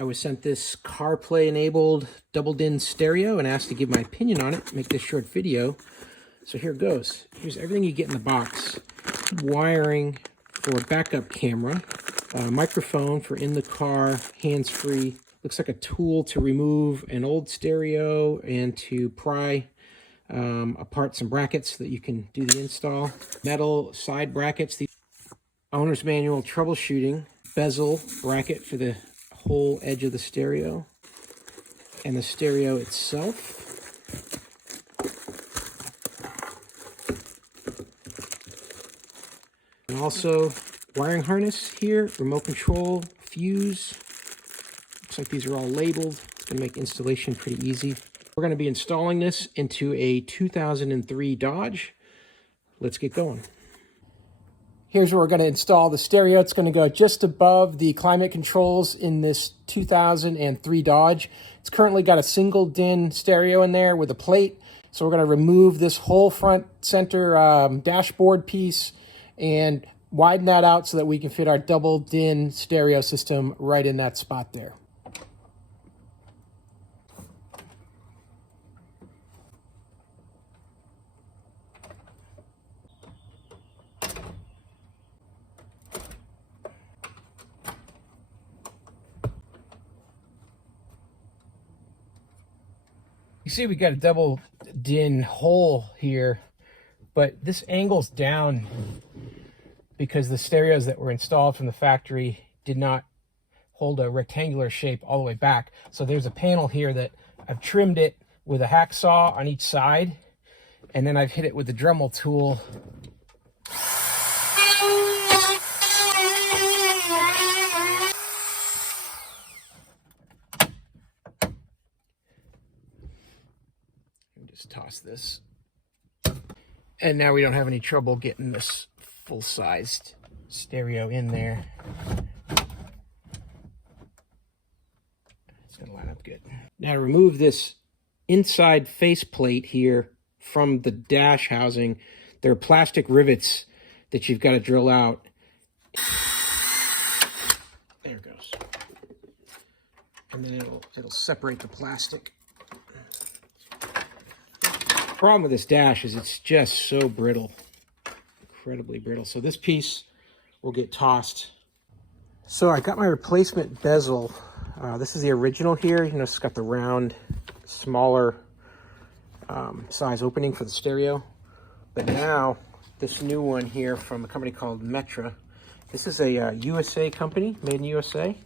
I was sent this CarPlay enabled double din stereo and asked to give my opinion on it, make this short video. So here it goes. Here's everything you get in the box. Wiring for a backup camera, a microphone for in the car, hands-free. Looks like a tool to remove an old stereo and to pry apart some brackets so that you can do the install. Metal side brackets, the owner's manual troubleshooting, bezel bracket for the whole edge of the stereo, and the stereo itself. And also wiring harness here, remote control, fuse. Looks like these are all labeled. It's going to make installation pretty easy. We're going to be installing this into a 2003 Dodge. Let's get going. Here's where we're going to install the stereo. It's going to go just above the climate controls in this 2003 Dodge. It's currently got a single DIN stereo in there with a plate. So we're going to remove this whole front center dashboard piece and widen that out so that we can fit our double DIN stereo system right in that spot there. You see we got a double DIN hole here, but this angle's down because the stereos that were installed from the factory did not hold a rectangular shape all the way back. So there's a panel here that I've trimmed it with a hacksaw on each side, and then I've hit it with the Dremel tool. Just toss this. And now we don't have any trouble getting this full-sized stereo in there. It's gonna line up good. Now to remove this inside faceplate here from the dash housing, there are plastic rivets that you've got to drill out. There it goes. And then it'll separate the plastic. The problem with this dash is it's just so brittle, incredibly brittle. So this piece will get tossed. So I got my replacement bezel. This is the original here. You know, it's got the round, smaller size opening for the stereo. But now this new one here from a company called Metra. This is a USA company, made in USA.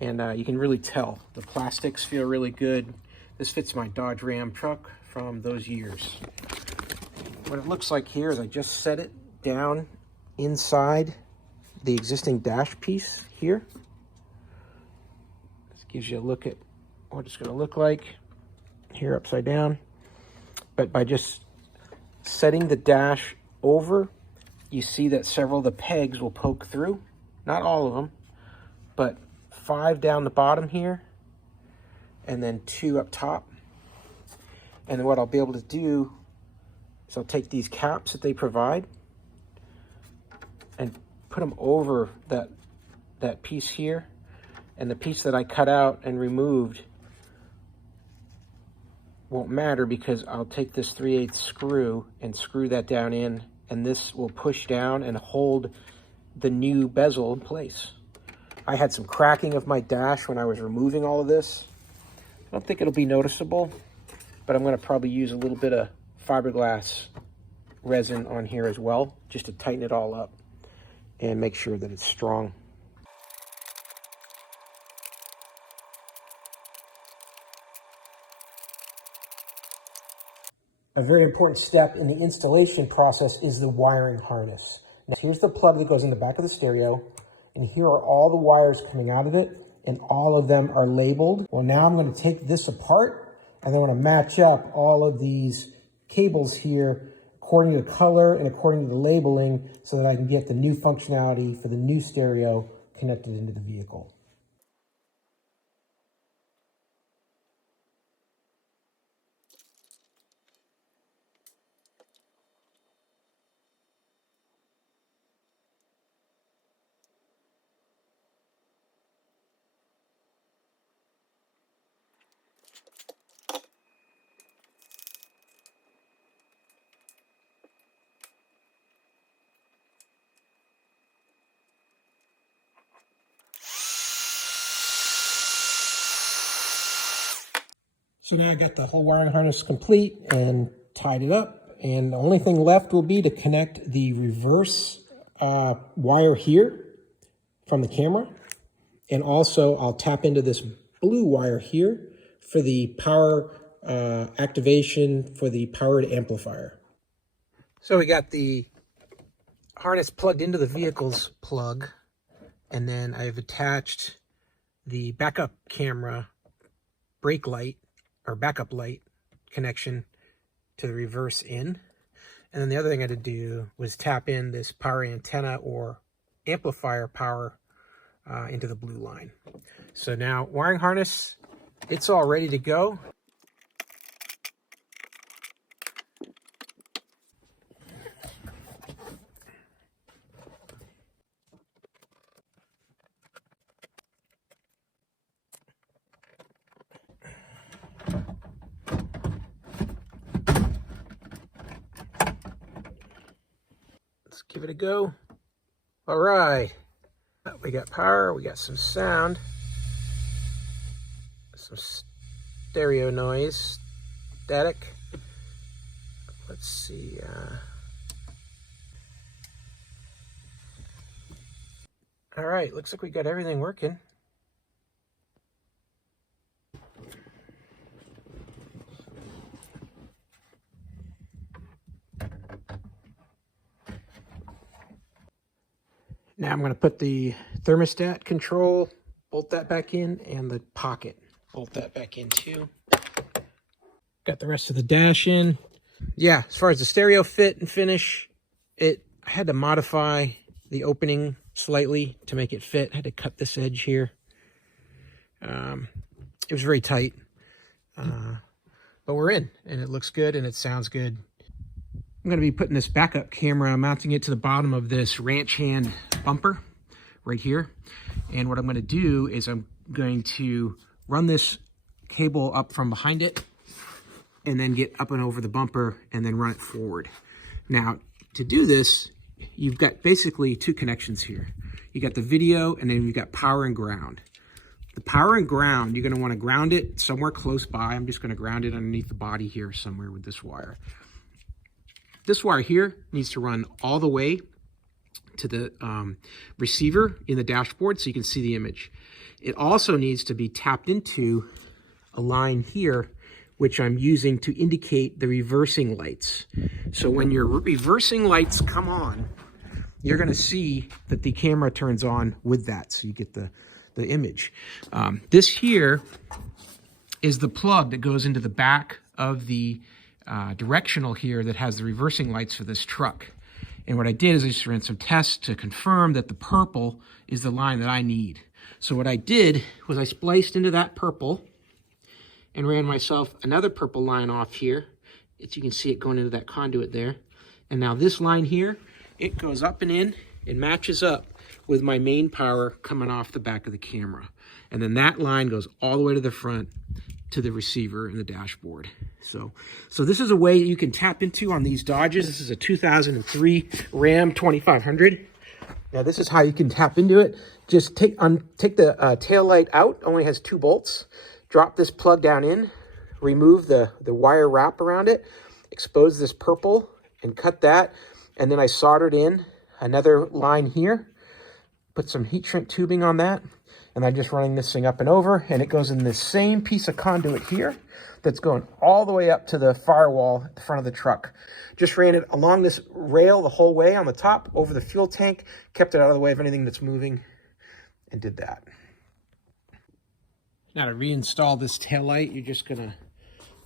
And you can really tell the plastics feel really good. This fits my Dodge Ram truck from those years. What it looks like here is I just set it down inside the existing dash piece here. This gives you a look at what it's going to look like here upside down. But by just setting the dash over, you see that several of the pegs will poke through. Not all of them, but 5 down the bottom here, and then 2 up top. And then what I'll be able to do is I'll take these caps that they provide and put them over that piece here, and the piece that I cut out and removed won't matter because I'll take this 3/8 screw and screw that down in, and this will push down and hold the new bezel in place. I had some cracking of my dash when I was removing all of this. I don't think it'll be noticeable, but I'm going to probably use a little bit of fiberglass resin on here as well, just to tighten it all up and make sure that it's strong. A very important step in the installation process is the wiring harness. Now, here's the plug that goes in the back of the stereo, and here are all the wires coming out of it, and all of them are labeled. Well, now I'm going to take this apart, and then I'm going to match up all of these cables here according to the color and according to the labeling so that I can get the new functionality for the new stereo connected into the vehicle. So now I got the whole wiring harness complete and tied it up. And the only thing left will be to connect the reverse wire here from the camera. And also I'll tap into this blue wire here for the power activation for the powered amplifier. So we got the harness plugged into the vehicle's plug, and then I've attached the backup camera brake light or backup light connection to the reverse in. And then the other thing I had to do was tap in this power antenna or amplifier power into the blue line. So now wiring harness, it's all ready to go. Let's give it a go. All right, we got power, we got some sound, some stereo noise, static. Let's see. All right, looks like we got everything working. Now I'm going to put the thermostat control, bolt that back in, and the pocket, bolt that back in too. Got the rest of the dash in. Yeah, as far as the stereo fit and finish, I had to modify the opening slightly to make it fit. I had to cut this edge here. It was very tight, but we're in, and it looks good, and it sounds good. I'm going to be putting this backup camera, mounting it to the bottom of this ranch hand bumper right here. And what I'm going to do is I'm going to run this cable up from behind it and then get up and over the bumper and then run it forward. Now, to do this, you've got basically two connections here. You got the video, and then you've got power and ground. The power and ground, you're going to want to ground it somewhere close by. I'm just going to ground it underneath the body here somewhere with this wire. This wire here needs to run all the way to the receiver in the dashboard so you can see the image. It also needs to be tapped into a line here, which I'm using to indicate the reversing lights. So when your reversing lights come on, you're going to see that the camera turns on with that, so you get the image. This here is the plug that goes into the back of the directional here that has the reversing lights for this truck. And what I did is I just ran some tests to confirm that the purple is the line that I need. So what I did was I spliced into that purple and ran myself another purple line off here. As you can see it going into that conduit there. And now this line here, it goes up and in and matches up with my main power coming off the back of the camera. And then that line goes all the way to the front to the receiver and the dashboard. So this is a way you can tap into on these Dodges. This is a 2003 Ram 2500. Now this is how you can tap into it. Just take the tail light out, only has 2 bolts. Drop this plug down in, remove the wire wrap around it, expose this purple and cut that. And then I soldered in another line here, put some heat shrink tubing on that. And I'm just running this thing up and over, and it goes in this same piece of conduit here that's going all the way up to the firewall at the front of the truck. Just ran it along this rail the whole way on the top, over the fuel tank, kept it out of the way of anything that's moving, and did that. Now to reinstall this taillight, you're just going to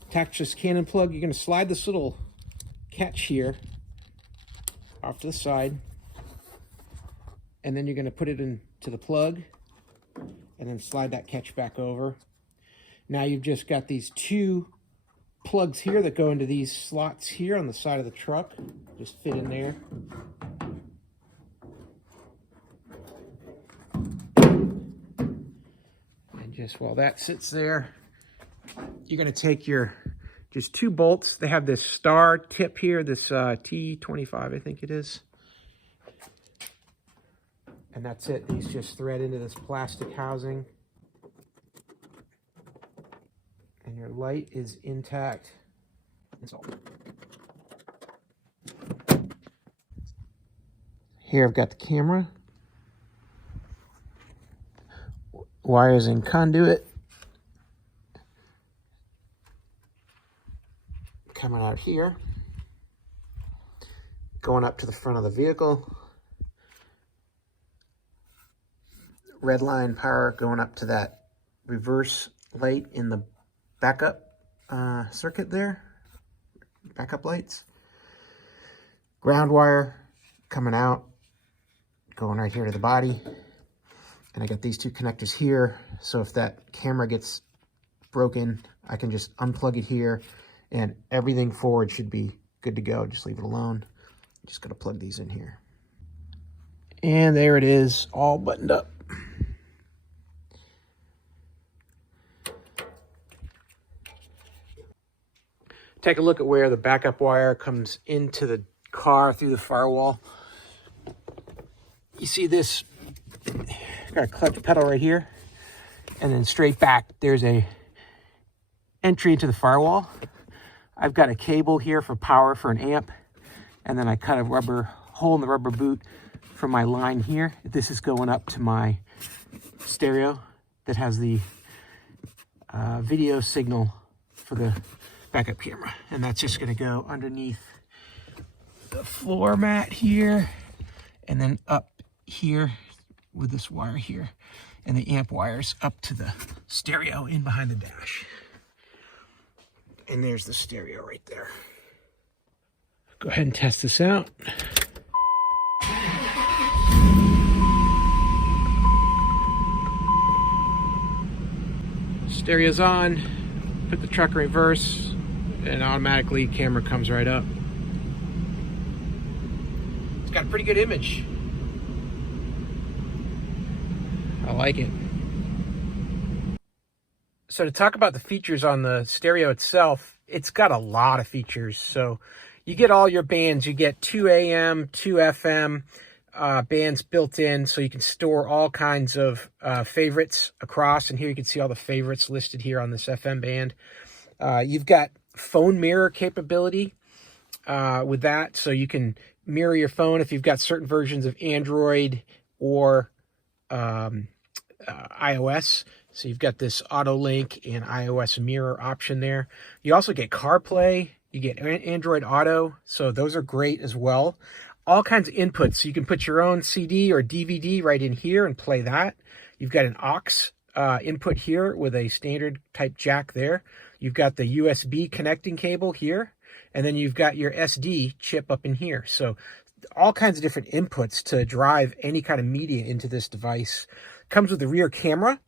attach this cannon plug. You're going to slide this little catch here off to the side, and then you're going to put it into the plug, and then slide that catch back over. Now you've just got these 2 plugs here that go into these slots here on the side of the truck. Just fit in there. And just while that sits there, you're going to take your just 2 bolts. They have this star tip here, this T25, I think it is. And that's it. These just thread into this plastic housing. And Your light is intact. That's all. Here I've got the camera. Wires and conduit. Coming out here. Going up to the front of the vehicle. Red line power going up to that reverse light in the backup circuit there. Backup lights. Ground wire coming out, going right here to the body. And I got these two connectors here. So if that camera gets broken, I can just unplug it here and everything forward should be good to go. Just leave it alone. Just got to plug these in here. And there it is, all buttoned up. Take a look at where the backup wire comes into the car through the firewall. You see this, got a clutch pedal right here, and then straight back, there's a entry into the firewall. I've got a cable here for power for an amp, and then I cut a rubber hole in the rubber boot for my line here. This is going up to my stereo that has the video signal for the backup camera, and that's just going to go underneath the floor mat here and then up here with this wire here, and the amp wires up to the stereo in behind the dash. And there's the stereo right there. Go ahead and test this out. Stereo's on. Put the truck in reverse, and automatically camera comes right up. It's got a pretty good image. I like it. So to talk about the features on the stereo itself, it's got a lot of features. So you get all your bands. You get 2 AM, 2 FM bands built in, so you can store all kinds of favorites across. And here you can see all the favorites listed here on this FM band. You've got phone mirror capability with that, so you can mirror your phone if you've got certain versions of Android or iOS. So you've got this auto link and iOS mirror option there. You also get CarPlay, you get Android Auto, so those are great as well. All kinds of inputs, so you can put your own CD or DVD right in here and play that. You've got an aux input here with a standard type jack there. You've got the USB connecting cable here, and then you've got your SD chip up in here. So all kinds of different inputs to drive any kind of media into this device. Comes with the rear camera,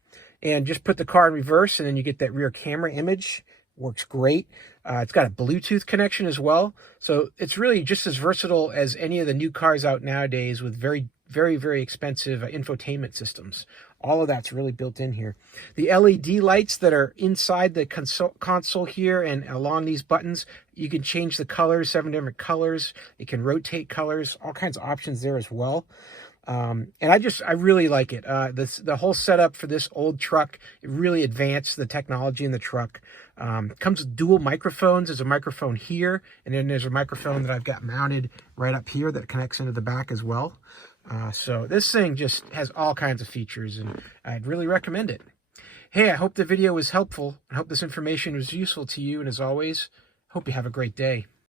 and just put the car in reverse, and then you get that rear camera image. Works great. It's got a Bluetooth connection as well. So it's really just as versatile as any of the new cars out nowadays with very, very, very expensive infotainment systems. All of that's really built in here. The LED lights that are inside the console here and along these buttons, you can change the colors, 7 different colors. It can rotate colors, all kinds of options there as well. And I really like it. The whole setup for this old truck, it really advanced the technology in the truck. Comes with dual microphones. There's a microphone here, and then there's a microphone that I've got mounted right up here that connects into the back as well. So this thing just has all kinds of features, and I'd really recommend it. Hey, I hope the video was helpful. I hope this information was useful to you, and as always, hope you have a great day.